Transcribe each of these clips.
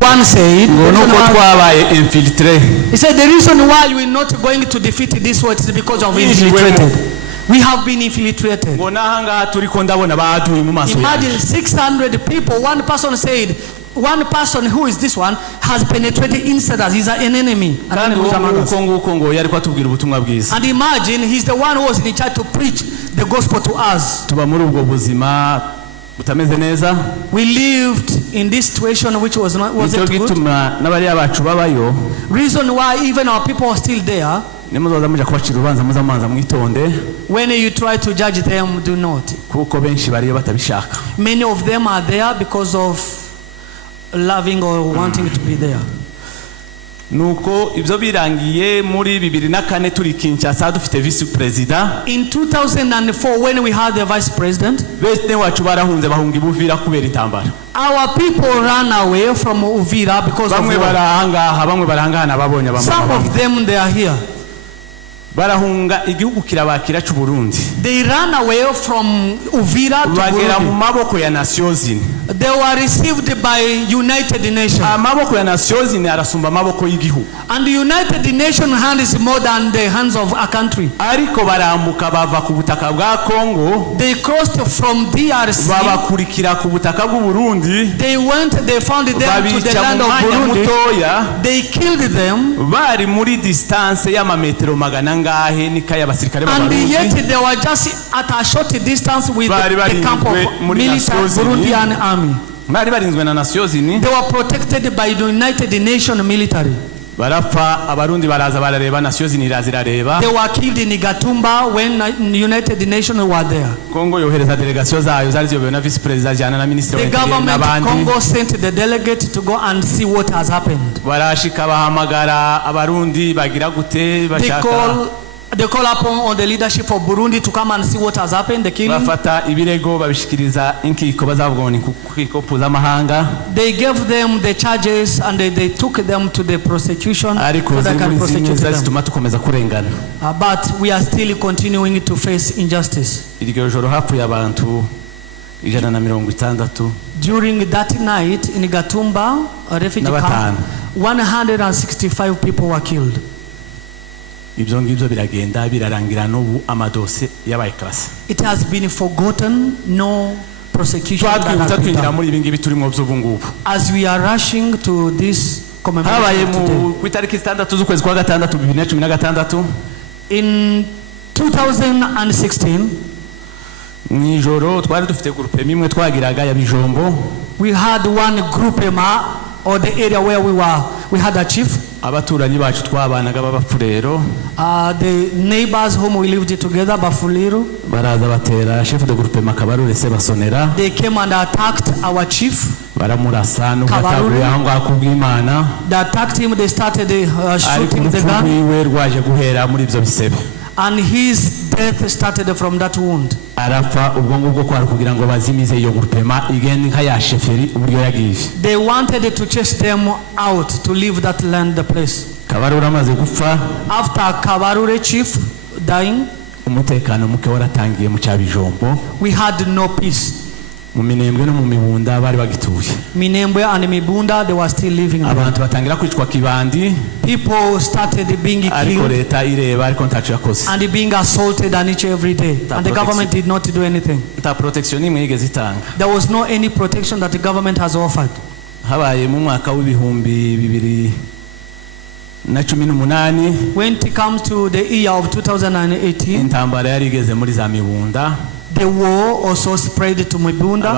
One said, he said the reason why we're not going to defeat this war is because of infiltrated. We have been infiltrated. Imagine 600 people. One person said, one person who is this one has penetrated inside us. He's an enemy. And imagine he's the one who was in charge to preach the gospel to us. We lived in this situation which wasn't good. Reason why even our people are still there. When you try to judge them, do not. Many of them are there because of loving or wanting to be there. Nuko ibyo birangiye muri 2004 turi Kinshasa dufite vice president. In 2004 when we had the vice president, bene wacu barahunze bahunga Uvira kubera intambara. Our people ran away from Uvira because of war. Bamwe baranga nababonye bamwe. Some of them they are here. Barahunga igihugu kirabakira cy'u Burundi. They ran away from Uvira to bagera mu maboko ya Nations Unies. They were received by United Nations. Amaboko ya Nations Unies arasumba amaboko y'igihugu. And the United Nations hand is more than the hands of a country. Ariko barambuka bava ku butaka bwa Congo. They crossed from DRC. Babakurikira ku butaka bw'u Burundi. They went, they found them to the land of Burundi. They killed them. Bari muri distance y'amametero magana and yet they were just at a short distance with the camp of military Burundian army. They were protected by the United Nations military. They were killed in Gatumba when the United Nations were there. The government of Congo sent the delegate to go and see what has happened. They call upon on the leadership of Burundi to come and see what has happened, the killing. They gave them the charges and they took them to the prosecution so they can prosecute them. But we are still continuing to face injustice. During that night in Gatumba, a refugee camp, 165 people were killed. It has been forgotten, no prosecution. As we are rushing to this commemoration today. In 2016, we had one group or the area where we were, we had a chief. The neighbors whom we lived together, Bafuliru. They came and attacked our chief. They attacked him, they started shooting the gun. And his death started from that wound. They wanted to chase them out to leave that land, the place. After Kabarure chief dying, we had no peace. Minembwe and Mibunda, they were still living there. People started being killed and being assaulted on each every day. And the government did not do anything. There was no any protection that the government has offered. When it comes to the year of 2018, the war also spread to Mibunda.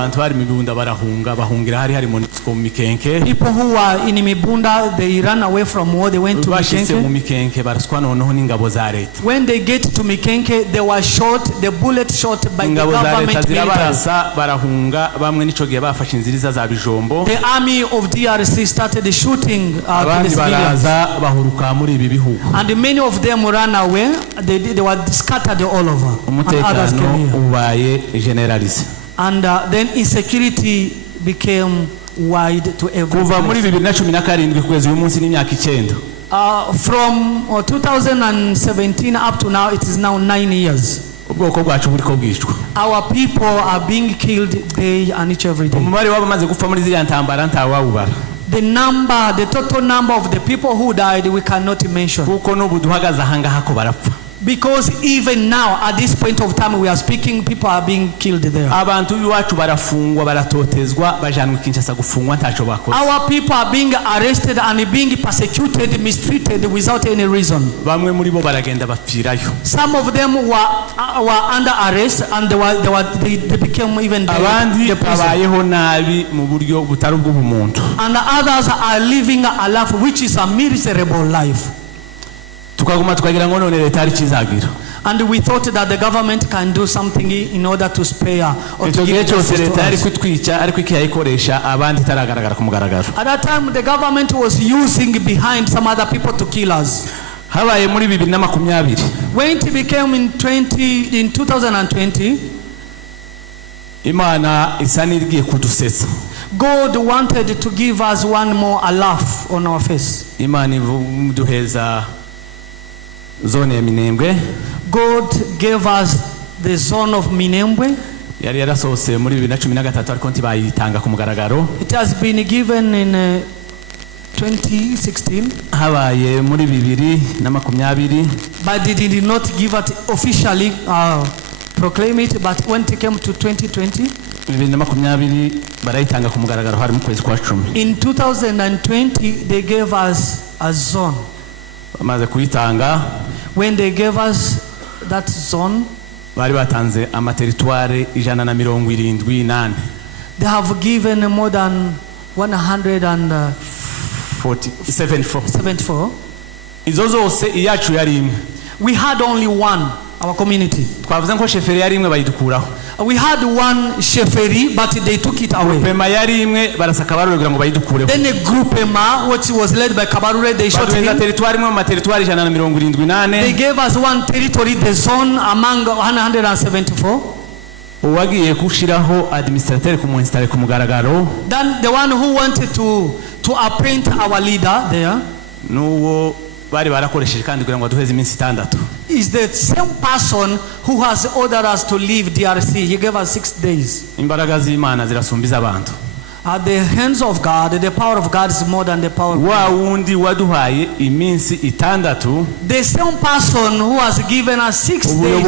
People who were in Mibunda, they ran away from war, they went to Mikenke. When they get to Mikenke, they were shot, the bullet shot by the government military. The army of DRC started shooting to the civilians. And many of them ran away, they were scattered all over. And others came here. And then insecurity became wide to everyone. From 2017 up to now, it is now 9 years. ubwoko bwacu buriko bwicwa. Our people are being killed day and each every day. Umubare w'abamaze gupfa muri ziriya ntambara ntawawubara. The total number of the people who died we cannot mention. Kuko n'ubu duhagaze ahangaha ko barapfa. Because even now at this point of time we are speaking, people are being killed there. Abantu biwacu barafungwa baratotezwa bajanwe Kinshasa gufungwa ntaco bakoze. Our people are being arrested and being persecuted, mistreated without any reason. Bamwe muri bo baragenda bapfirayo. Some of them were under arrest and they became even dead. Abandi babayeho nabi mu buryo butari ubw'umuntu. And others are living a life which is a miserable life. And we thought that the government can do something in order to spare or to give justice to us. At that time the government was using behind some other people to kill us. When it became in 2020, God wanted to give us one more laugh on our face. Zone ya Minembwe. God gave us the zone of Minembwe. Yari yarasose muri 2013 ariko ntibayitanga ku mugaragaro. It has been given in 2016. Habaye muri 2020. But they did not give it officially proclaim it, but when it came to 2020, 2020 barayitanga ku mugaragaro hari mu kwezi kwa 10. In 2020 they gave us a zone. Bamaze kuyitanga. When they gave us that zone, bari batanze amateritware 178. They have given more than 174. Izo zose iyacu yari imwe. We had only one, our community. Twavuze ko sheferi yari imwe bayidukuraho. We had one sheferi, but they took it away. Then a group which was led by Kabarure, they shot him. They gave us one territory, the zone among 174. Then the one who wanted to appoint our leader there is the same person who has ordered us to leave DRC. He gave us 6 days. At the hands of God, the power of God is more than the power of God. The same person who has given us 6 days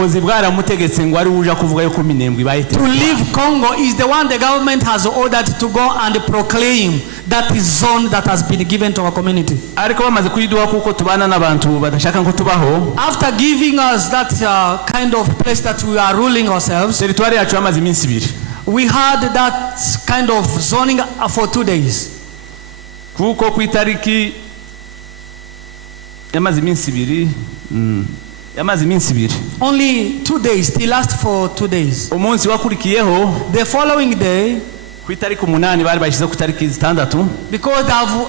to leave Congo is the one the government has ordered to go and proclaim that is zone that has been given to our community. After giving us that kind of place that we are ruling ourselves, we had that kind of zoning for 2 days. Only 2 days. They last for 2 days. The following day, because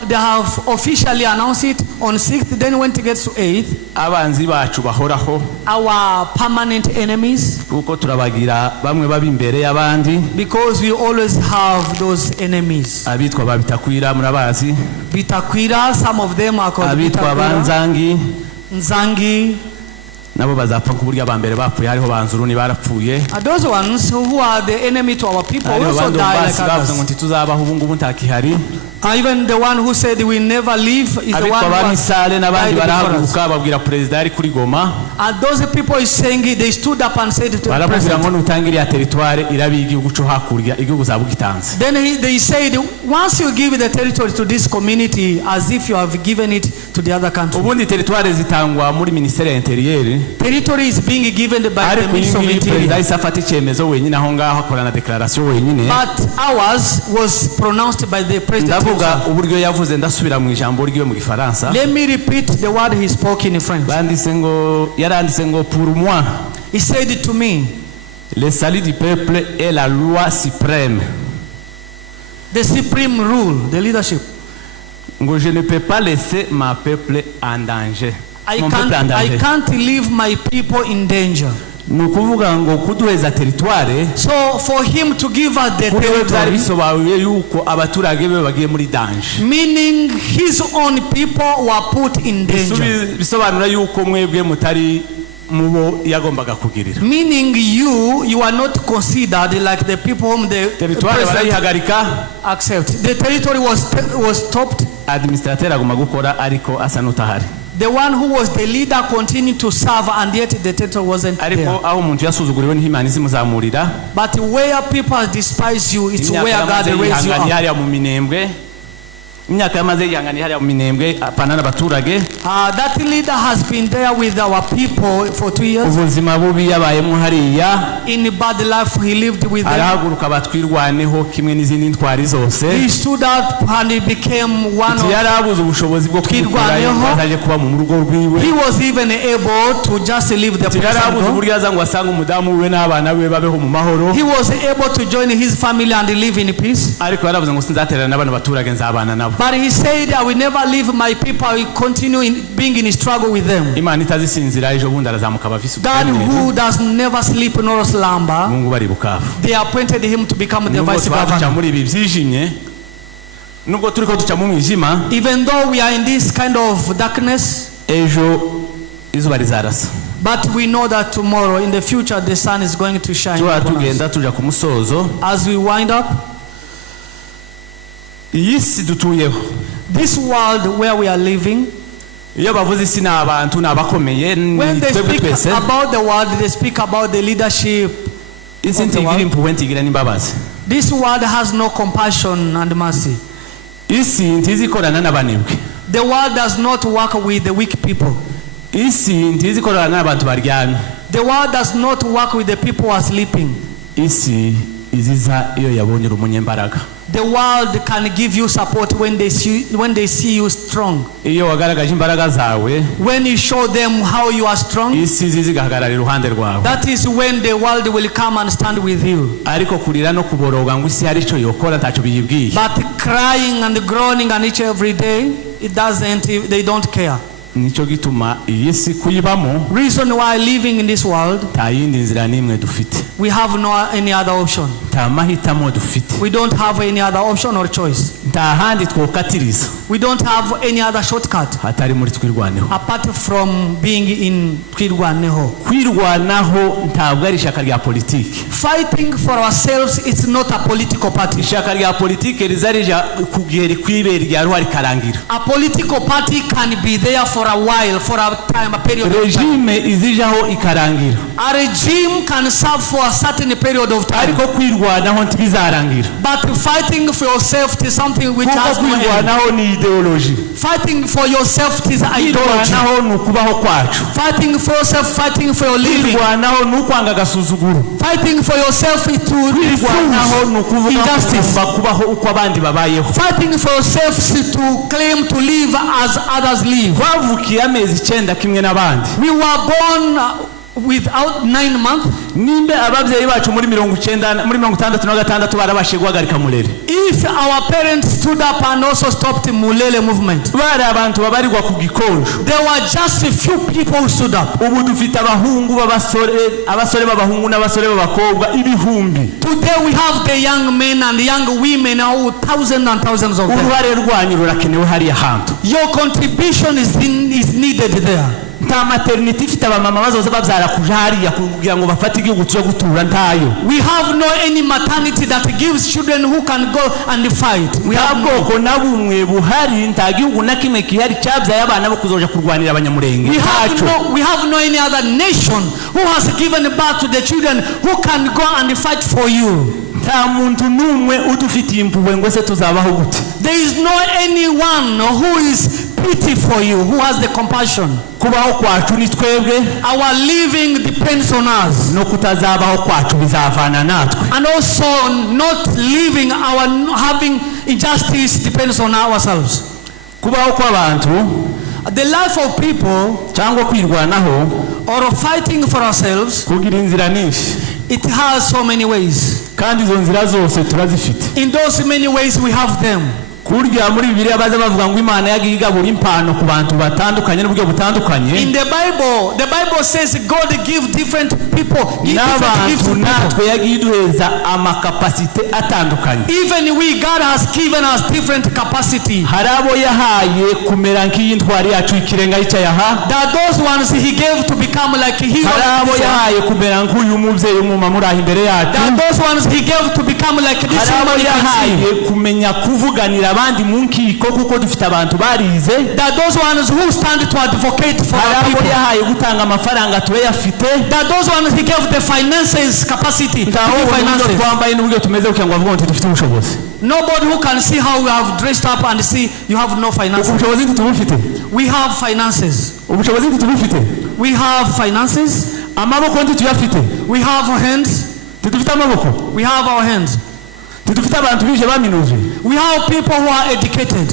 they have officially announced it on 6th, then when it gets to 8th, our permanent enemies, because we always have those enemies. Bitakwira, some of them are called Bitakwira, Nzangi. Nabo bazapfa ku buryo abambere bapfuye hariho banzuruni barapfuye. Those ones who are the enemy to our people also die like us. Tuzabaho ubu ngubu ntakihari. Even the one who said we never leave is the one who barahaguruka babwira president ari kuri Goma. And those people is saying they stood up and said to the president, then they said, once you give the territory to this community as if you have given it to the other country. Territory is being given by the Minister of Interior. But ours was pronounced by the president. Let me repeat the word he spoke in French. He said it to me. Le salut du peuple est la loi suprême. The supreme rule, the leadership. Je ne peux pas laisser ma peuple en danger. I can't leave my people in danger. So for him to give us the territory, meaning his own people were put in danger. mubo yagombaga kugirira. Meaning you are not considered like the people whom the territoire barayihagarika accept. The territory was stopped. Administrateur agomba gukora ariko asa n'utahari. The one who was the leader continued to serve, and yet the territory wasn't there. Ariko aho umuntu yasuzuguriwe n'Imana izimuzamurira. But where people despise you, it's where God raises you up. Mu Minembwe imyaka yamaze yihangani hariya mu Minembwe apana n'abaturage. That leader has been there with our people for 2 years. Ubuzima bubi yabayemo hariya. In bad life he lived with them. Arahaguruka batwirwaneho kimwe n'izindi ntwari zose. He stood up and he became one of yarabuze ubushobozi bwo kwirwanaho aje kuba mu rugo rwiwe. He was even able to just leave the place. Yarabuze uburyo aza ngo asanga umudamu we n'abana be babeho mu mahoro. He was able to join his family and live in peace. Ariko yarabuze ngo sinzaterana n'abana baturage nzabana nabo. But he said, I will never leave my people. I will continue being in struggle with them. Imana itazisinzira ejo bundi arazamuka abafise. God who does never sleep nor slumber. Mungu bari Bukavu. They appointed him to become the vice governor. Muri ibi byijimye nubwo turiko duca mu mwijima. Even though we are in this kind of darkness, ejo izuba rizarasa. But we know that tomorrow in the future the sun is going to shine. Tugenda tuja ku musozo. As we wind up, iyisi dutuyeho, this world where we are living, iyo bavuze isi n'abantu n'abakomeye when they speak about the world, they speak about the leadership. This world has no compassion and mercy. The world does not work with the weak people. The world does not work with the people who are sleeping. The world can give you support when they see you strong. When you show them how you are strong, that is when the world will come and stand with you. But crying and groaning and each every day, they don't care. Reason why living in this world, we have no any other option. We don't have any other option or choice. We don't have any other shortcut apart from being in Twirwaneho. Fighting for ourselves, it's not a political party. A political party can be there for a while, for a time, a period of time. A regime can serve for a certain period of time. But fighting for yourself is something which has no end. Fighting for yourself is ideology. Fighting for yourself, fighting for your living. Fighting for yourself is to refuse injustice. Fighting for yourself is to claim to live as others live. We were born without 9 months. If our parents stood up and also stopped the Mulele movement, there were just a few people who stood up. Today we have the young men and the young women, thousands and thousands of them. Your contribution is needed there. We have no any maternity that gives children who can go and fight. We have no any other nation who has given birth to the children who can go and fight for you. There is no anyone who is pity for you, who has the compassion. Our living depends on us. And also not living, our having injustice depends on ourselves. The life of people or fighting for ourselves, it has so many ways. In those many ways we have them. kurya muri Bibiliya baza bavuga ngo Imana yagiye igabura impano ku bantu batandukanye n'uburyo butandukanye. In the Bible says God give different people different gifts to natwe yagiye duheza amakapasite atandukanye. Even we, God has given us different capacity. Harabo yahaye kumera nk'intwari yacu ikirenga icyaha. That those ones he gave to become like hero. Harabo yahaye kumera nk'uyu muvyeyi umumama muri imbere yacu. That those ones he gave to become like this woman. Harabo yahaye kumenya kuvuganira abandi munkiko kuko dufite abantu barize. That those ones who stand to advocate for the people. Harabo yahaye gutanga amafaranga tuwe yafite. That those ones he gave the finances capacity. Twambaye n'uburyo tumeze kugira ngo bavuge ngo dufite ubushobozi. Nobody who can see how we have dressed up and see you have no finances. We have finances. We have finances. We have hands. We have our hands. We have people who are educated.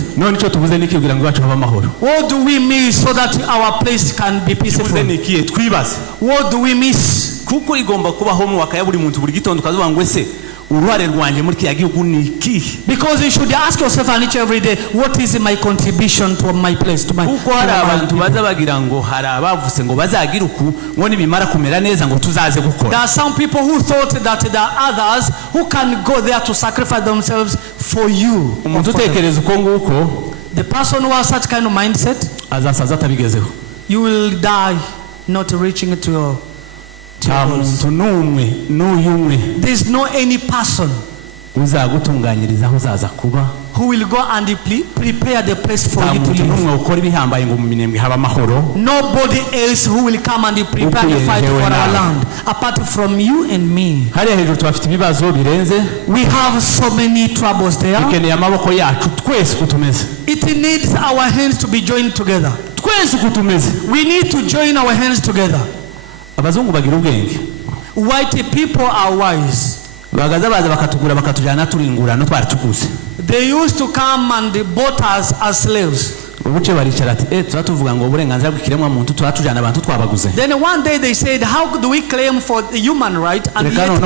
What do we miss so that our place can be peaceful? What do we miss? Kuko igomba kubaho mu wakaya buri muntu buri gitondo kazuba ngo ese uruhare rwanje muri kiyagihugu niki? Because you should ask yourself and each every day, what is my contribution to my place, to my kuko hari abantu baza bagira ngo hari abavuse ngo bazagira uku ngo nibimara kumera neza ngo tuzaze gukora. There are some people who thought that there are others who can go there to sacrifice themselves for you. Umuntu utekereza uko nguko, the person who has such kind of mindset, azasaza atabigezeho. You will die not reaching to your there is no any person who will go and prepare the place for you to live. Nobody else who will come and prepare the fight for our land apart from you and me. We have so many troubles there. It needs our hands to be joined together. We need to join our hands together. White people are wise. They used to come and bought us as slaves. Then one day they said, how do we claim for the human right and yet we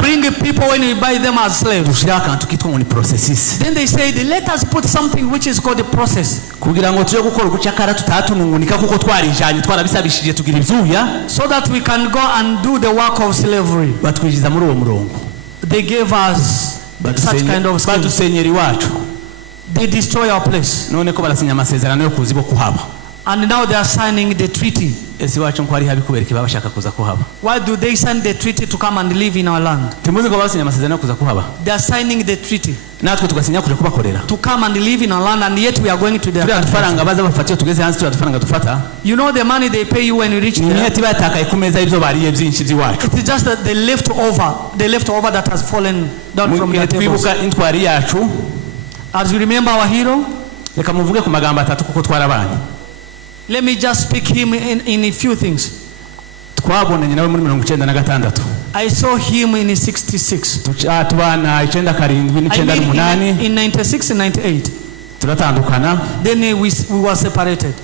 bring people when we buy them as slaves? Then they said, let us put something which is called the process, so that we can go and do the work of slavery. They gave us such kind of skills. They destroy our place. And now they are signing the treaty. Why do they sign the treaty to come and live in our land? They are signing the treaty to come and live in our land, and yet we are going to their country. You know the money they pay you when you reach there? It is just that the leftover that has fallen down from the tables. As we remember our hero, let me just speak him in a few things. I saw him in 66. I met him in 96 and 98. Then we were separated.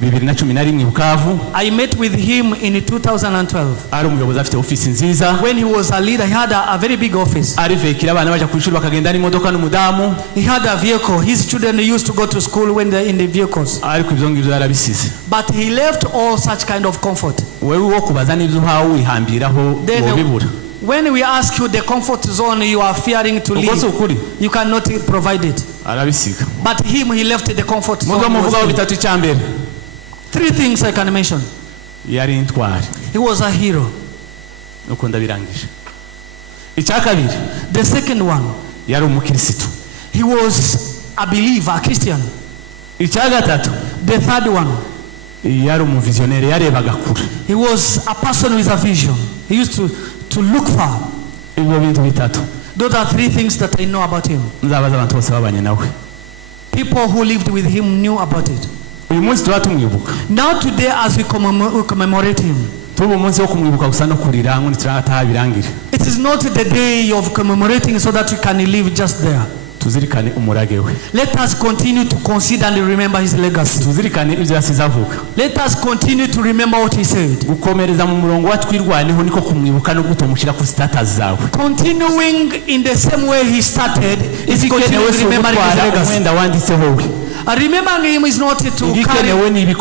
I met with him in 2012. When he was a leader, he had a very big office. He had a vehicle. His children used to go to school when they're in the vehicles. But he left all such kind of comfort. Then, when we ask you the comfort zone you are fearing to leave, you cannot provide it. But him, he left the comfort zone. 3 things I can mention. He was a hero. The second one, he was a believer, a Christian. The third one, he was a person with a vision. He used to look far. Those are 3 things that I know about him. People who lived with him knew about it. Now today, as we commemorate him, it is not the day of commemorating so that you can live just there. tuzirikane umurage we. Let us continue to consider and remember his legacy. Tuzirikane ibyo yasize avuga. Let us continue to remember what he said. Gukomereza mu murongo wa twirwaneho niko kumwibuka no gutomushyira ku status zawe. Continuing in the same way he started is continuing to remember his legacy. Umwenda wanditseho we. Remembering him is not to carry the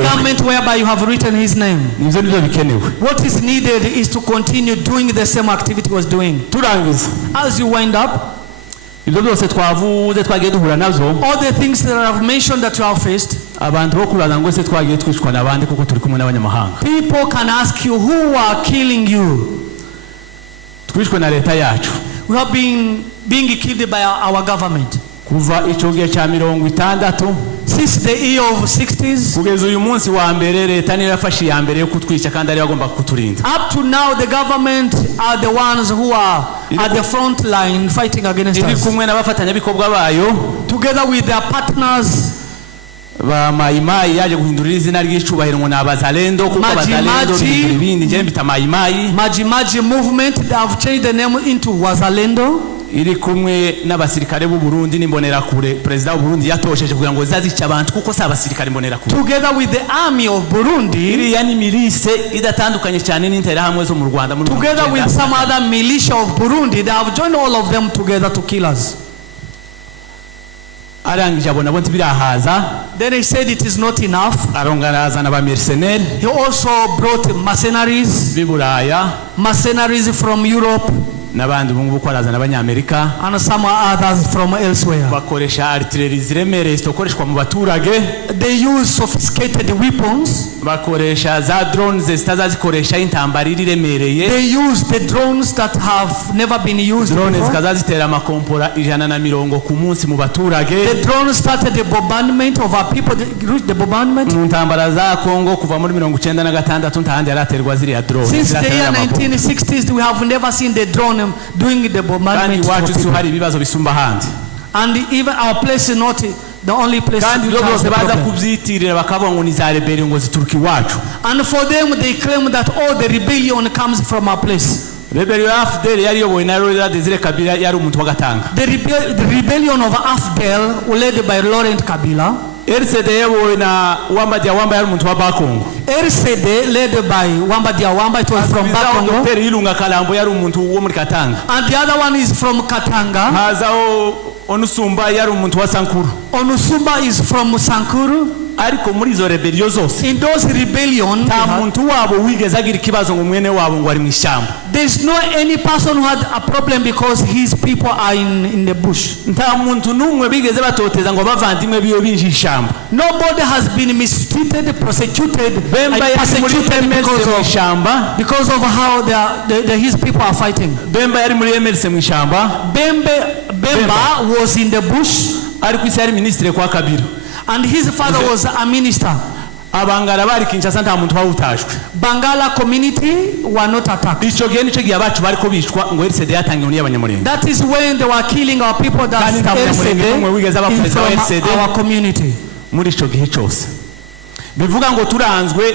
garment whereby you have written his name. What is needed is to continue doing the same activity he was doing. As you wind up, all the things that I have mentioned that you have faced, people can ask you who are killing you. We have been being killed by our government. Kuva ichoge cha 60 since the year of 60s kugeza uyu munsi wa mbere leta ni yafashe ya mbere yo kutwica kandi ari bagomba kuturinda. Up to now the government are the ones who are at the front line fighting against us. Iri kumwe n'abafatanya bikorwa bayo together with their partners. Ba Maimai yaje guhindura izina ry'icubahiro ngo nabazalendo kuko bazalendo n'ibindi nje mbita Maimai. Maji movement, they have changed the name into Wazalendo. Iri kumwe n'abasirikare b'u Burundi n'imbonera kure president w'u Burundi yatosheje kugira ngo zazica abantu kuko sa abasirikare imbonera kure. Together with the army of Burundi, iri yani milise idatandukanye cyane n'intera hamwe zo mu Rwanda. Together with some other militia of Burundi, they have joined all of them together to kill us. Arangije abona bonti birahaza. Then he said it is not enough. Arongaraza na ba mercenaires. He also brought mercenaries. Biburaya. Mercenaries from Europe. N'abandi bungu kwaraza n'abanyamerika and some others from elsewhere. Bakoresha artillery ziremereye zitokoreshwa mu baturage. They use sophisticated weapons. Bakoresha za drones zitazazikoresha intambara iremereye. They use the drones that have never been used before. Drones zikazazitera amakompora 150 ku munsi mu baturage. The drones started the bombardment of our people. The bombardment mu ntambara za Congo kuva muri 1996 ntahandi yaraterwa ziriya drones. Since the year 1960s we have never seen the drone doing the bombardment. And even our place is not the only place. And for them they claim that all the rebellion comes from our place. The rebellion of Afdel led by Laurent Kabila. RCD led by Wamba Diawamba, it was from Bakongo. And the other one is from Katanga. Onusumba is from Sankuru. Ariko muri izo rebellion zose in those rebellion nta muntu wabo wigeze agira ikibazo ngo mwene wabo ngo ari mu ishyamba. There's no any person who had a problem because his people are in the bush. Nta muntu numwe bigeze batoteza ngo bavandimwe biyo binje ishyamba. Nobody has been mistreated, prosecuted, because of how his people are fighting. Bemba yari muri emerse mu ishyamba. Bemba was in the bush. Ariko isi yari ministre kwa Kabila. And his father was a minister. Abangara bari Kinshasa nta muntu wawutashwe. Bangala community were not attacked. Ico gihe nico gihe abacu bariko bishwa ngo RCD yatangiye n'abanyamurenge. That is when they were killing our people that RCD from our community. Muri ico gihe cyose bivuga ngo turanzwe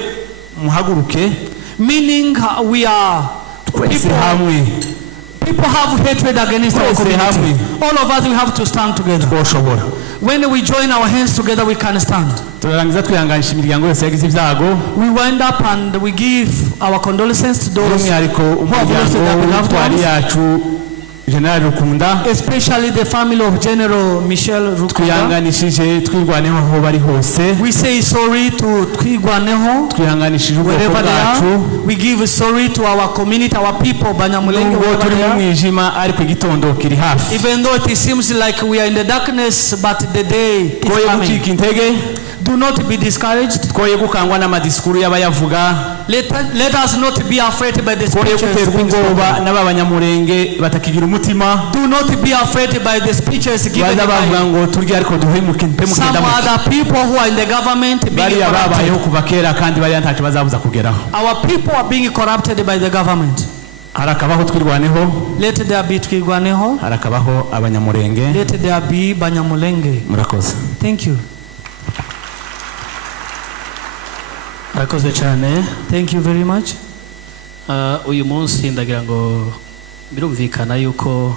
muhaguruke, meaning we are people have hatred against our community. All of us, we have to stand together. When we join our hands together, we can stand. We wind up and we give our condolences to those who have lost their beloved ones. General Rukunda, especially the family of General Michel Rukunda. We say sorry to Twigwaneho wherever they are. We give sorry to our community, our people, Banyamulenge, even though it seems like we are in the darkness, but the day is coming. Do not be discouraged. Let us not be afraid by the speeches. Do not be afraid by the speeches given by some other people who are in the government being corrupted. Our people are being corrupted by the government. Let there be Twigwaneho. Let there be Banyamulenge. Thank you. Thank you very much. Uyu munsi ndagira ngo birumvikana yuko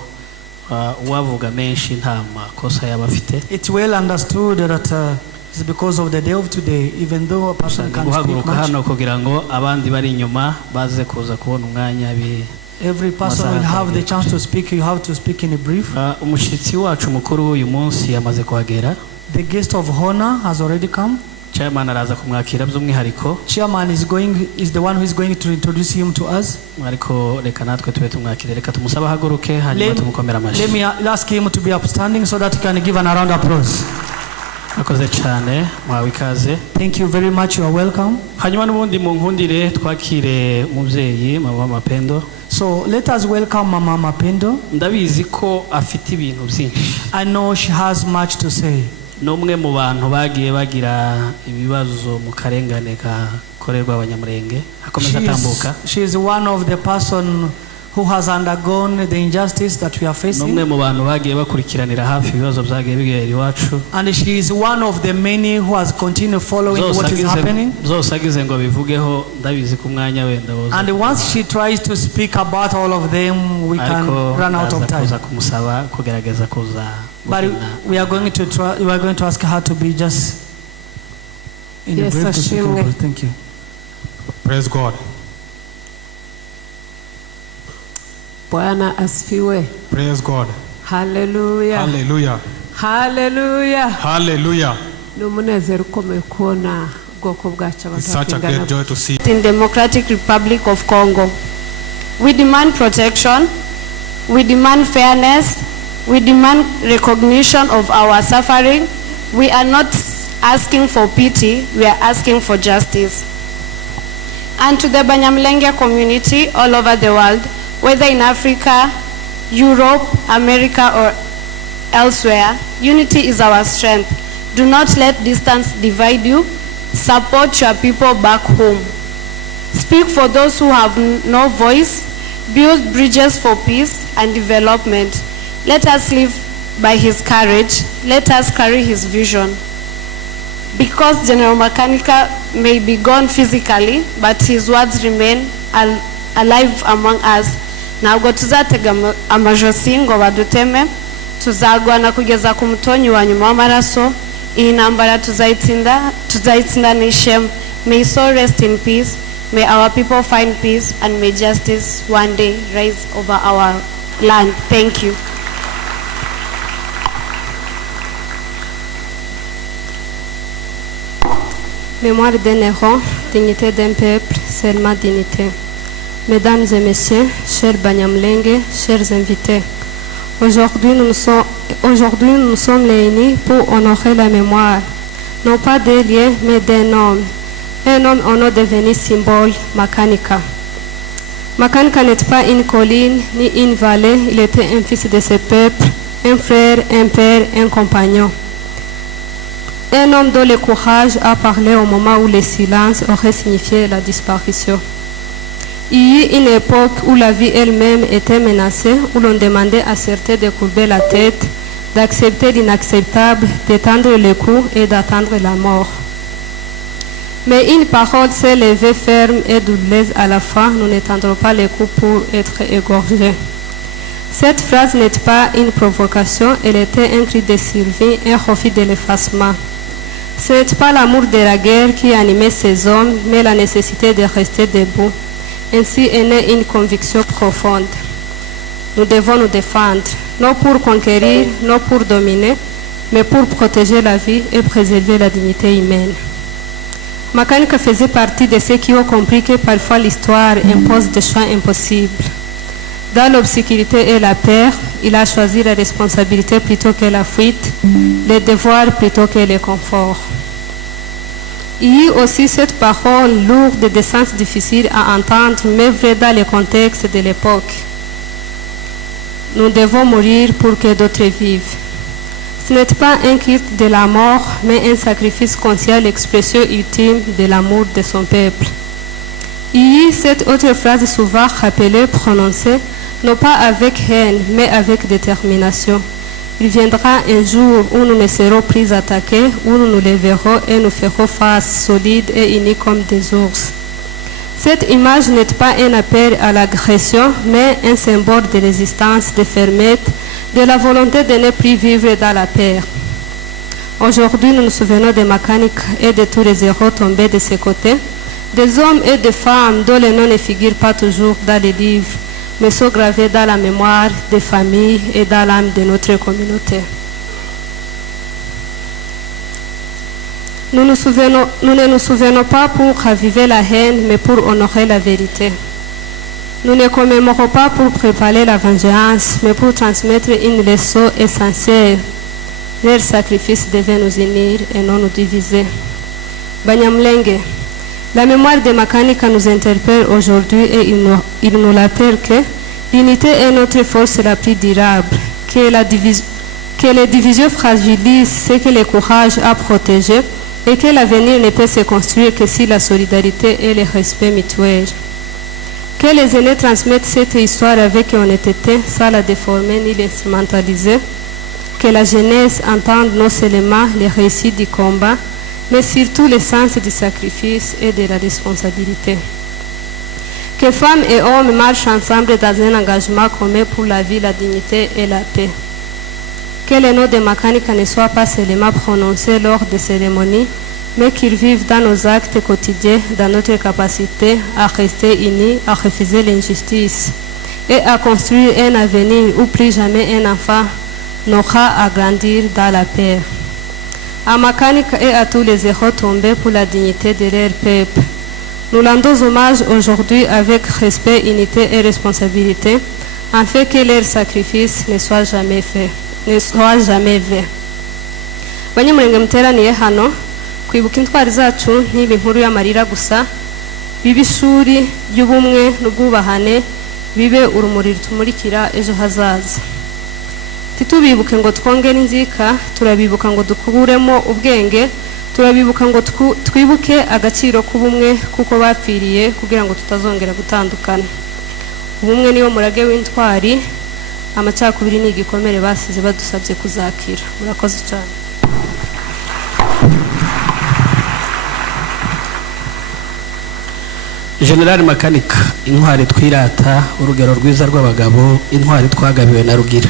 wavuga menshi nta makosa yabafite. It's well understood that it's because of the day of today, even though a person can speak much. Hano kugira ngo abandi bari inyuma baze kuza kubona umwanya bi. Every person will have the chance to speak. You have to speak in a brief. Umushitsi wacu mukuru uyu munsi yamaze kuhagera. The guest of honor has already come. Chairman araza kumwakira by'umwihariko. Chairman is the one who is going to introduce him to us. Ariko reka natwe tube tumwakire, reka tumusaba haguruke hanyuma tumukomera amashyi. Let me ask him to be upstanding so that he can give an round of applause. Akoze cyane mwawe ikaze. Thank you very much. You are welcome. Hanyuma n'ubundi mu nkundire twakire umubyeyi Mama Mapendo. So let us welcome Mama Mapendo. Ndabizi ko afite ibintu byinshi. I know she has much to say. Nomwe mu bantu bagiye bagira ibibazo mu karengane gakorerwa abanyamurenge akomeza atambuka. She is one of the person who has undergone the injustice that we are facing. Nomwe mu bantu bagiye bakurikiranira hafi ibibazo byagiye bigera iwacu. And she is one of the many who has continued following what is happening. Zose agize ngo bivugeho ndabizi ku mwanya wenda woza. And once she tries to speak about all of them, we can run out of time. Kumusaba kugerageza kuza. But we are going to ask her to be just in the brief to speak over. Thank you. Praise God. Bwana asifiwe. Praise God. Hallelujah. Hallelujah. Hallelujah. Hallelujah. Numunezero ukomeye kubona ubwoko bwacu It's such a great joy to see. In Democratic Republic of Congo, we demand protection, we demand fairness, we demand recognition of our suffering. We are not asking for pity, we are asking for justice. And to the Banyamulenge community all over the world, whether in Africa, Europe, America, or elsewhere, unity is our strength. Do not let distance divide you. Support your people back home. Speak for those who have no voice. Build bridges for peace and development. Let us live by his courage. Let us carry his vision. Because General Makanika may be gone physically, but his words remain alive among us. Ntabwo tuzatega amajosi ngo baduteme, tuzagwana kugeza ku mutonyi wa nyuma w'amaraso. Iyi ntambara tuzayitsinda n'ishema. May soul rest in peace. May our people find peace, and may justice one day rise over our land. Thank you. Mémoire d'un héros, dignité d'un peuple, seulement dignité. Mesdames et messieurs, chers Banyamulenge, chers invités, aujourd'hui nous sommes réunis pour honorer la mémoire, non pas des liens, mais d'un homme. Un homme en est devenu symbole, Makanika. Makanika n'est pas une colline ni une vallée, il était un fils de ce peuple, un frère, un père, un compagnon. Un homme dont le courage a parlé au moment où le silence aurait signifié la disparition. Il y eut une époque où la vie elle-même était menacée, où l'on demandait à certains de courber la tête, d'accepter l'inacceptable, d'étendre le cou et d'attendre la mort. Mais une parole s'est levée ferme et douloureuse à la fois, nous n'étendrons pas le cou pour être égorgés. Cette phrase n'est pas une provocation, elle était un cri de survie, un refus de l'effacement. Ce n'est pas l'amour de la guerre qui animait ces hommes, mais la nécessité de rester debout. Ainsi est née une conviction profonde. Nous devons nous défendre, non pour conquérir, non pour dominer, mais pour protéger la vie et préserver la dignité humaine. Makanika faisait partie de ceux qui ont compris que parfois l'histoire impose des choix impossibles. Dans l'obscurité et la peur, il a choisi la responsabilité plutôt que la fuite, le devoir plutôt que le confort. Il y a aussi cette parole lourde de sens difficile à entendre, mais vraie dans le contexte de l'époque. Nous devons mourir pour que d'autres vivent. Ce n'est pas un culte de la mort, mais un sacrifice conscient, l'expression ultime de l'amour de son peuple. Il y a cette autre phrase souvent rappelée, prononcée, non pas avec haine, mais avec détermination. Il viendra un jour où nous ne serons plus attaqués, où nous nous lèverons et nous ferons face solides et unis comme des ours. Cette image n'est pas un appel à l'agression, mais un symbole de résistance, de fermeté, de la volonté de ne plus vivre dans la peur. Aujourd'hui, nous nous souvenons des mécaniques et de tous les héros tombés de ses côtés, des hommes et des femmes dont les noms ne figurent pas toujours dans les livres, mais sont gravés dans la mémoire des familles et dans l'âme de notre communauté. Nous ne nous souvenons pas pour raviver la haine, mais pour honorer la vérité. Nous ne commémorons pas pour préparer la vengeance, mais pour transmettre une leçon essentielle. Leur sacrifice devait nous unir et non nous diviser. Banyamulenge, la mémoire des Makanika nous interpelle aujourd'hui et il nous rappelle que l'unité est notre force la plus durable, que les divisions fragilisent ce que le courage a protégé et que l'avenir ne peut se construire que si la solidarité et le respect mutuel. Que les aînés transmettent cette histoire avec honnêteté, sans la déformer ni l'instrumentaliser. Que la jeunesse entende non seulement les récits du combat, mais surtout le sens du sacrifice et de la responsabilité. Que femmes et hommes marchent ensemble dans un engagement commun pour la vie, la dignité et la paix. Que les noms de Makanika ne soient pas seulement prononcés lors des cérémonies, mais qu'ils vivent dans nos actes quotidiens, dans notre capacité à rester unis, à refuser l'injustice et à construire un avenir où plus jamais un enfant n'aura à grandir dans la paix. À Makanika et à tous les héros tombés pour la dignité de leur peuple, nous rendons hommage aujourd'hui avec respect, unité et responsabilité, afin que leur sacrifice ne soit jamais fait. Banyamulenge muteraniye hano kwibuka intwari zacu ntibe inkuru y'amarira gusa, bibe ishuri ry'ubumwe n'ubwubahane, bibe urumuri rutumurikira ejo hazaza. Titubibuke ngo twongere inzika, turabibuka ngo dukuremo ubwenge, turabibuka ngo twibuke agaciro k'ubumwe kuko bapfiriye kugira ngo tutazongera gutandukana. Ubumwe niyo murage w'intwari, amacakubiri ni igikomere basize badusabye kuzakira. Murakoze cyane. General Makanika, intwari twirata, urugero rwiza rw'abagabo, intwari twagabiwe na Rugira.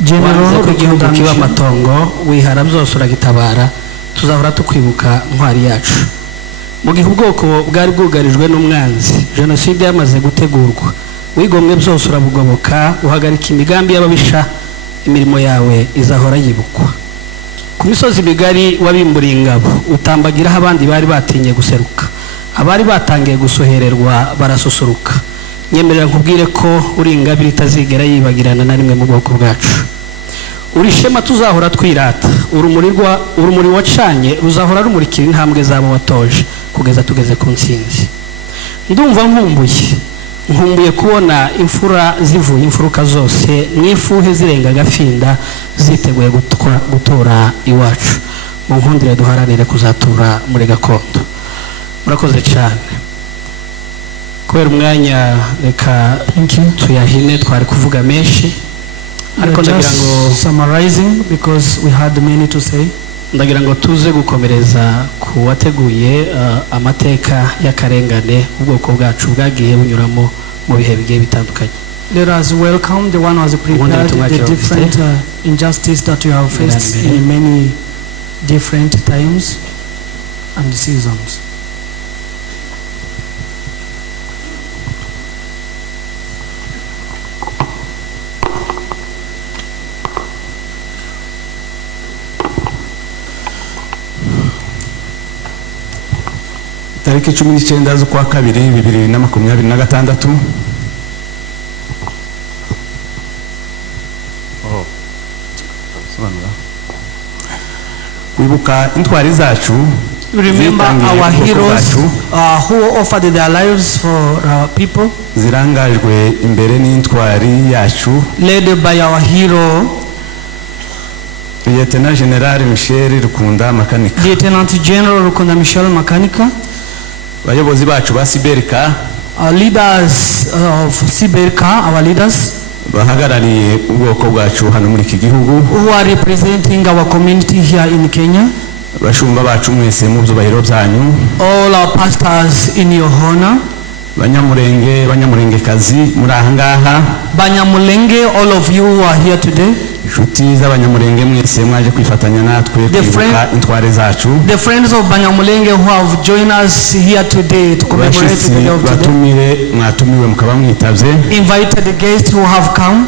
General w'igihugu kiba amatongo, wihara byose uragitabara, tuzahora tukwibuka intwari yacu. Mu gihe ubwoko bwari bwugarijwe n'umwanzi, jenoside yamaze gutegurwa, wigomwe byose urabugoboka, uhagarika imigambi y'ababisha, imirimo yawe izahora yibukwa. Ku misozi migari wabimburiye ingabo, utambagiraho abandi bari batinye guseruka. Abari batangiye gusohererwa barasusuruka. Nyemerera nkubwire ko uri ingabire itazigera yibagirana na rimwe mu bwoko bwacu. Uri shema tuzahora twirata, urumuri wacanye ruzahora rumurikira intambwe zabo watoje kugeza tugeze ku ntsinzi. Ndumva nkumbuye kubona imfura zivuye imfuruka zose mwifuhe zirenga gafinda ziteguye gutora iwacu. Mu nkundire duharanire kuzatura muri gakondo. Murakoze cyane. Kubera umwanya reka tuyahine, twari kuvuga menshi ariko ndagira ngo summarizing because we had many to say. Ndagira ngo tuze gukomereza ku wateguye amateka y'akarengane ubwoko bwacu bwagiye bunyuramo mu bihe bigiye bitandukanye. Let us welcome the one who has prepared the different injustice that you have faced in many different times and seasons. Tariki 19 z'ukwa kabiri 2026 kwibuka intwari zacu. Remember our heroes who offered their lives for our people, zirangajwe imbere n'intwari yacu led by our hero Lieutenant General Michel Rukunda Makanika. Lieutenant General Rukunda Michel Makanika. Bayobozi bacu ba Siberka, our leaders of Siberka, our leaders bahagarariye ubwoko bwacu hano muri iki gihugu, who are representing our community here in Kenya. Bashumba bacu mwese mu byubahiro byanyu, all our pastors in your honor. Banyamurenge, Banyamurengekazi muri aha ngaha. Banyamulenge, all of you who are here today. inshuti z'abanyamulenge mwese mwaje kwifatanya natwe kwibuka intware zacu. The friends of Banyamulenge who have joined us here today to commemorate the day of today. Batumire mwatumiwe mukaba mwitavye. Invited the guests who have come.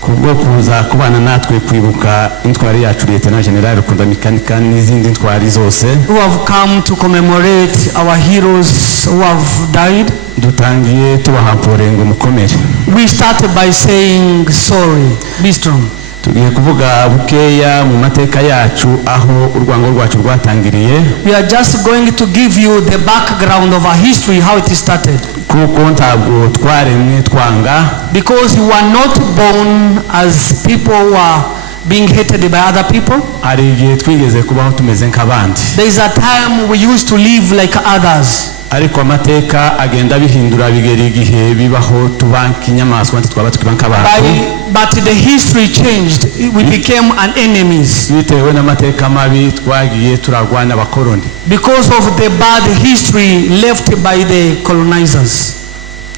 Kubwo kuza kubana natwe kwibuka intware yacu Lieutenant General Rukunda Mikanika n'izindi ntwari zose. Who have come to commemorate our heroes who have died. Dutangiye tubahampore ngo mukomere. We started by saying sorry, be strong. Tugiye kuvuga bukeya mu mateka yacu aho urwango rwacu rwatangiriye. We are just going to give you the background of our history, how it started. Kuko ntabwo twaremwe twanga. Because we were not born as people who are being hated by other people. Hari igihe twigeze kubaho tumeze nk'abandi. There is a time we used to live like others. Ariko amateka agenda bihindura bigera igihe bibaho tubanki inyamaswa twaba tukibanka abantu. But the history changed. We became an enemies. Bitewe n'amateka mabi twagiye turagwana abakoloni. Because of the bad history left by the colonizers.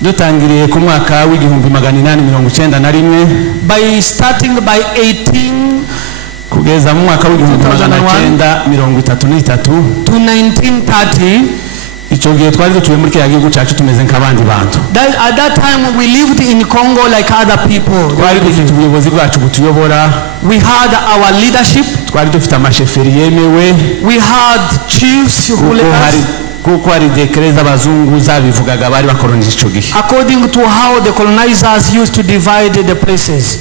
Dutangiriye ku mwaka w'igihumbi 1891. By starting by 18 kugeza mu mwaka w'igihumbi 1933 to 1930. Icyo gihe twari dutuye muri kiriya gihugu cyacu tumeze nk'abandi bantu. At that time we lived in Congo like other people. Twari dufite ubuyobozi bwacu butuyobora. We had our leadership. Twari dufite amasheferi yemewe. We had chiefs who led us. Kuko hari dekret z'abazungu zabivugaga bari bakolonije icyo gihe. According to how the colonizers used to divide the places.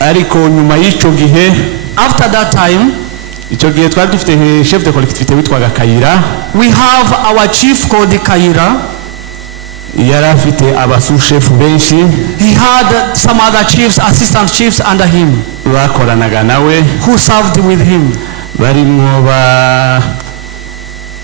Ariko nyuma y'icyo gihe, after that time, icyo gihe twari dufite chef de collectivité witwaga Kayira. We have our chief called Kayira. Yari afite abasushefu benshi. He had some other chiefs, assistant chiefs under him. Bakoranaga nawe. Who served with him. Barimo ba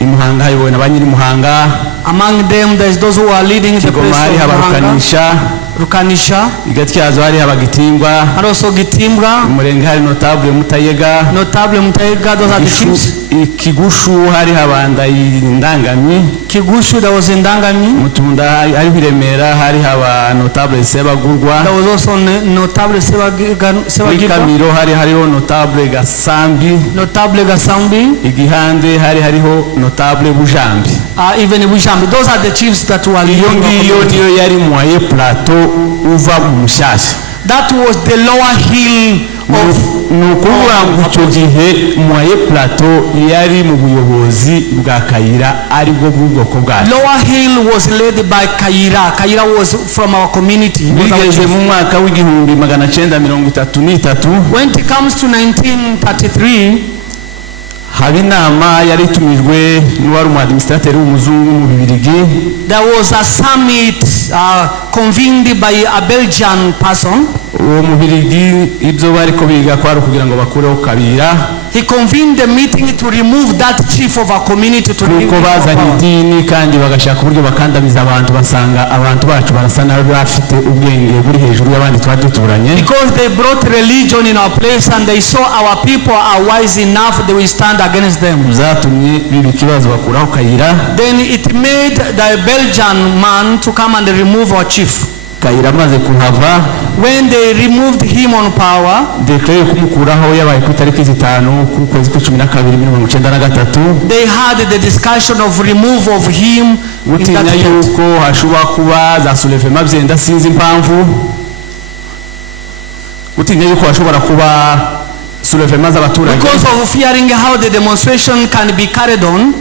Imuhanga hayobowe na banyiri Muhanga. Among them there is those who are leading the place of Muhanga. Rukanisha. Igatyazo hari abagitimbwa. And also Gitimbwa. Umurenge hari notable Mutayega. Notable Mutayega, those are the chiefs. Kigushu hari habanda Indangamyi. Kigushu, there was Indangamyi. Mutunda hari Hiremera hari haba notable Sebagurwa. There was also notable Sebagirwa. Kamiro hariho notable Gasambi. Notable Gasambi. Igihande hariho notable Bujambi. Even Bujambi. Those are the chiefs that were leading. Iyo yari Moyen Plateau uva mu Mushasha. That was the lower hill of nukuvuga icyo gihe Moyen Plateau yari mu buyobozi bwa Kayira ari bwo bw'ubwoko bwacu. Lower hill was led by Kayira. Kayira was from our community. Bigeze mu mwaka w'igihumbi 1933. When it comes to 1933, Habinama yari tumijwe n'uwari administrateur w'umuzungu mu Bibirigi. There was a summit convened by a Belgian person. Uwo mu Bibirigi ibyo bari ko biga kwari kugira ngo bakureho Kabira. He convened the meeting to remove that chief of our community to remove. Kuko bazanye idini kandi bagashaka uburyo bakandamiza abantu basanga abantu bacu barasa nabi bafite ubwenge buri hejuru y'abandi twari duturanye. Because they brought religion in our place and they saw our people are wise enough they will stand against them. Zatumye bibi kibazo bakuraho Kayira. Then it made the Belgian man to come and remove our chief. Kayira maze kuhava. When they removed him on power, declare kumukuraho yabaye ku tariki 5 ku kwezi kwa 12 they had the discussion of remove of him. Gutinya yuko hashobora kuba za soulèvement byenda sinzi impamvu. Gutinya yuko hashobora kuba soulèvement z'abaturage. Because of fearing how the demonstration can be carried on.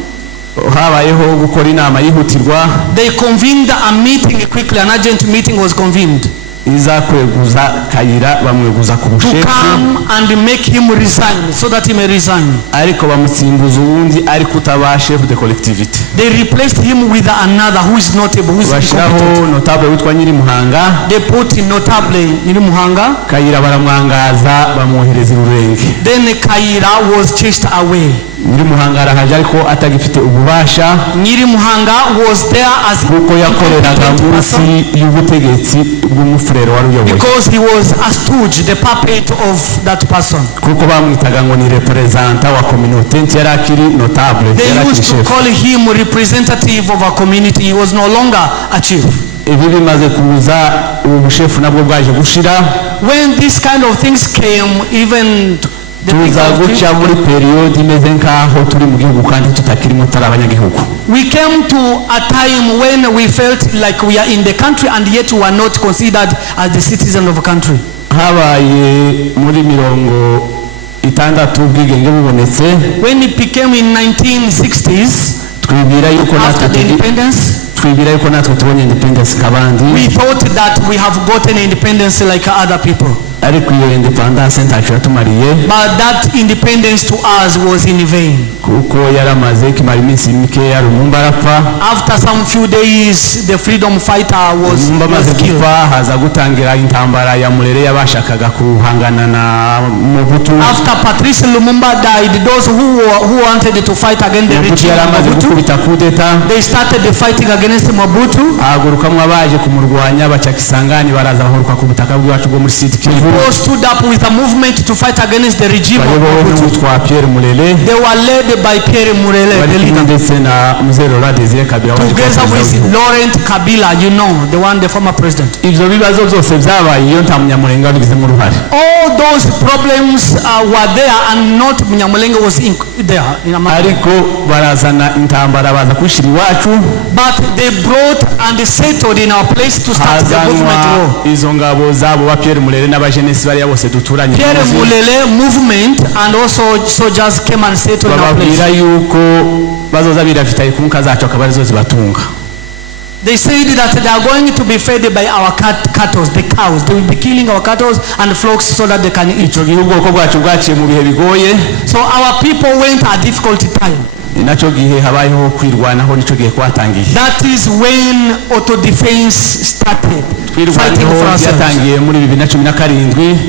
Habayeho gukora inama yihutirwa. They convened a meeting quickly. An urgent meeting was convened. Iza kweguza Kayira bamweguza ku bushefu. To come and make him resign so that he may resign. Ariko bamutsimbuza ubundi ariko utaba chef de collectivité. They replaced him with another who is notable, who is incompetent. Notable witwa Nyiri Muhanga. They put in notable Nyiri Muhanga. Kayira baramwangaza bamwohereza ururenge. Then Kayira was chased away. Nyiri Muhanga arahaje ariko atagifite ububasha. Nyiri Muhanga was there as kuko yakoreraga munsi y'ubutegetsi bw'umufurero wari uyoboye. Because he was a stooge, the puppet of that person. Kuko bamwitaga ngo ni representant wa communauté yari akiri notable. They used to call him representative of a community. He was no longer a chief. Ibi bimaze kuza ubushefu nabwo bwaje gushira. when this kind of things came, even the tuza guca muri period imeze nkaho turi mu gihugu kandi tutakirimo tari abanyagihugu. We came to a time when we felt like we are in the country and yet we are not considered as the citizen of a country. Habaye muri mirongo itandatu ubwigenge bubonetse. When it became in 1960s, after the independence, we thought that we have gotten independence like other people. But that independence to us was in vain. After some few days, the freedom fighter was killed. After Patrice Lumumba died, those who wanted to fight against the regime of Mobutu, they started the fighting against Mobutu. People stood up with a movement to fight against the regime of Mobutu. They were led by Pierre Murele, the leader, together with Laurent Kabila, you know, the former president. All those problems were there and not Munyamulenge was there. But they brought and they settled in our place to start the movement war. Pierre Mulele movement and also soldiers came and settled in our place. They said that they are going to be fed by our cattle, the cows. They will be killing our cattle and flocks so that they can eat. So our people went a difficult time. That is when auto defense started. Fighting for ourselves.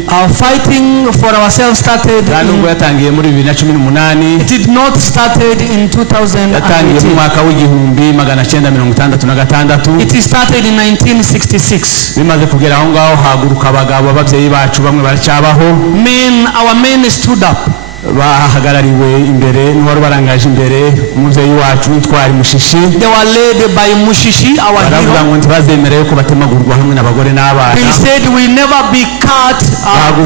Our fighting for ourselves started. It did not started in 2018. It started in 1966. Our men stood up. They were led by Mushishi, our hero. They said we never be cut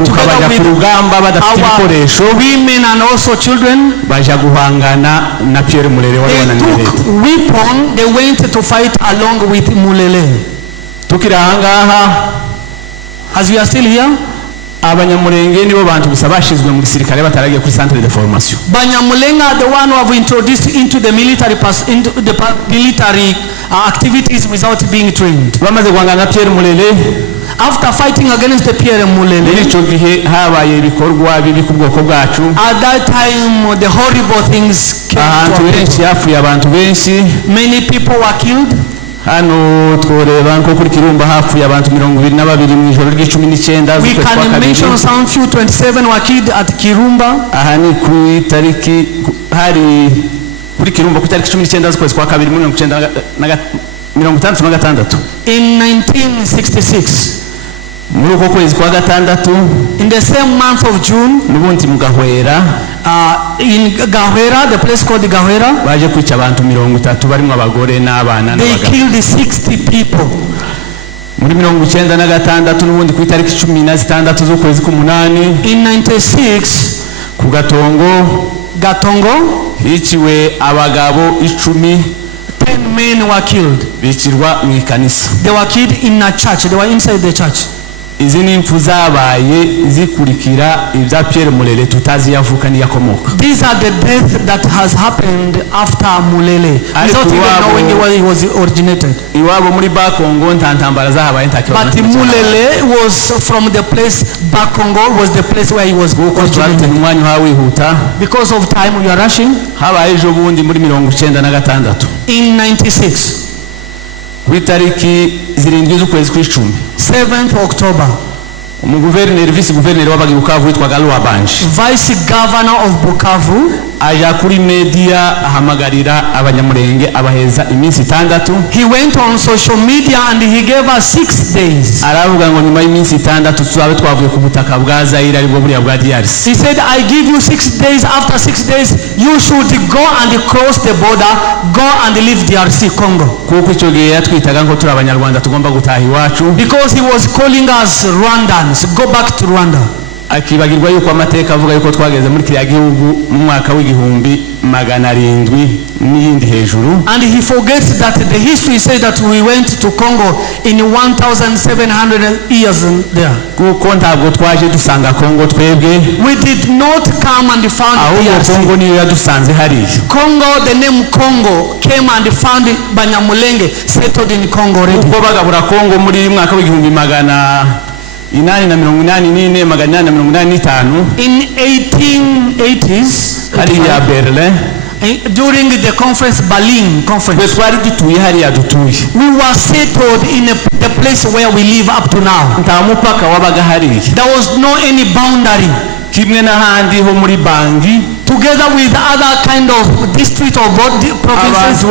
together with our women and also children. They took weapon, they went to fight along with Mulele. As we are still here, Abanyamulenge nibo bantu gusa bashizwe mu gisirikare bataragiye kuri centre de formation. Banyamulenge are the one who have introduced into the military activities without being trained. Bamaze guhangana na Pierre Mulele. After fighting against the Pierre Mulele, habaye ibikorwa bibi ku bwoko bwacu. At that time the horrible things came to abantu benshi. Many people were killed. Hano tworeba nko kuri Kirumba hafu y'abantu 22 mu ijoro ry'icumi we can mention some few 27 were killed at Kirumba. Aha ni ku tariki hari kuri Kirumba ku tariki 19 z'ukwezi kwa kabiri muri 1966 in 1966. Muri uko kwezi kwa gatandatu, in the same month of June, nubundi mu Gahwera, in Gahwera, the place called Gahwera, baje kwica abantu 30 barimo abagore n'abana n'abagabo. They killed 60 people. Muri 1996 nubundi ku itariki 16 z'ukwezi k'umunani, in 96 ku Gatongo hiciwe abagabo 10 men were killed. Bicirwa mu ikanisa. They were killed in a church. They were inside the church. Izi ni impfu zabaye zikurikira ibya Pierre Mulele tutazi yavuka ni yakomoka. These are the death that has happened after Mulele without even knowing where he was originated. Iwabo muri Bakongo ntantambara zahabaye ntakibazo. But Mulele was from the place, Bakongo was the place where he was originated. Because of time we are rushing. Habaye ejo bundi muri 1996. In 96. Witariki zirindwi z'ukwezi kw'icumi 7th October. Vice Governor of Bukavu aja kuri media ahamagarira abanyamurenge abaheza iminsi 6. He went on social media and he gave us 6 days. Aravuga ngo nyuma y'iminsi 6 tuzabe twavuye ku butaka bwa Zaire aribwo buri bwa DRC. He said I give you 6 days, after 6 days you should go and cross the border, go and leave DRC Congo. Kuko icyo gihe yatwitaga ngo turi abanyarwanda tugomba gutaha iwacu. Because he was calling us Rwandan. Rwandans go back to Rwanda. akibagirwa yuko amateka avuga yuko twageze muri kiriya gihugu mu mwaka w'igihumbi 700 n'iyindi hejuru. And he forgets that the history says that we went to Congo in 1700 years there. Kuko ntabwo twaje dusanga Kongo twebwe. We did not come and found DRC. Kongo niyo yadusanze hariya. Congo, the name Congo came and found Banyamulenge settled in Congo already. Kuko bagabura Kongo muri mwaka w'igihumbi 884 in 1880s hariya Berlin. During the conference, Berlin conference, we were settled in the place where we live up to now. There was no any boundary. Together with other kind of district or provinces.